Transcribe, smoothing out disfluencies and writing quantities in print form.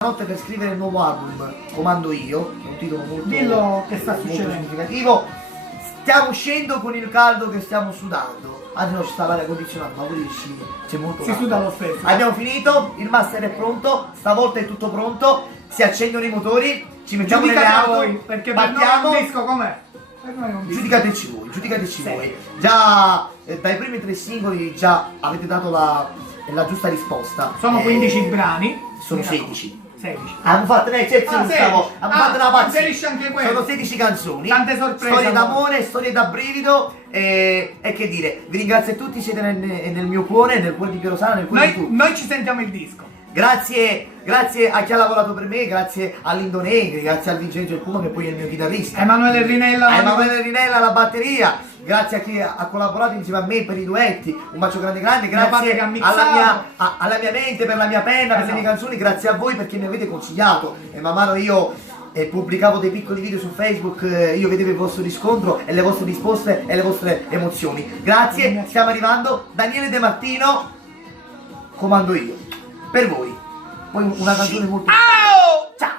notte per scrivere il nuovo album, comando io, che è un titolo molto, Dillo che sta molto succedendo. significativo. Stiamo uscendo con il caldo che stiamo sudando. Anzi no, ci sta l'aria condizionata, ma voi riuscite, c'è molto Si caldo. suda lo stesso. Abbiamo finito, il master è pronto, stavolta è tutto pronto, si accendono i motori, ci mettiamo nelle Giudicate auto, voi, perché per noi partiamo. un disco com'è? Per noi è un disco. Giudicateci Sì. voi. Già dai primi 3 singoli già avete dato la giusta risposta. Sono 15 brani. Sono Mi raccomando. 16. 16. Abbiamo fatto un'eccezione, Ah, stavo. 16. Abbiamo fatto una pazzia. inserisci anche quello. Sono 16 canzoni. Tante sorprese, Storie amore. d'amore, storie da brivido. E che dire, vi ringrazio a tutti, siete nel mio cuore, nel cuore di Piero Sala, nel cuore di tutti. Noi ci sentiamo il disco. Grazie a chi ha lavorato per me, grazie all'Indo Negri, grazie al Vincenzo Il Puma che poi è il mio chitarrista. Emanuele Rinella. A Emanuele Rinella alla batteria, grazie a chi ha collaborato insieme a me per i duetti, un bacio grande, padre grazie che ha mixato. alla mia mente, per la mia penna, per le mie canzoni, grazie a voi perché mi avete consigliato e man mano io pubblicavo dei piccoli video su Facebook, io vedevo il vostro riscontro e le vostre risposte e le vostre emozioni. Grazie, stiamo arrivando, Daniele De Martino, comando io, per voi. Poi una canzone molto...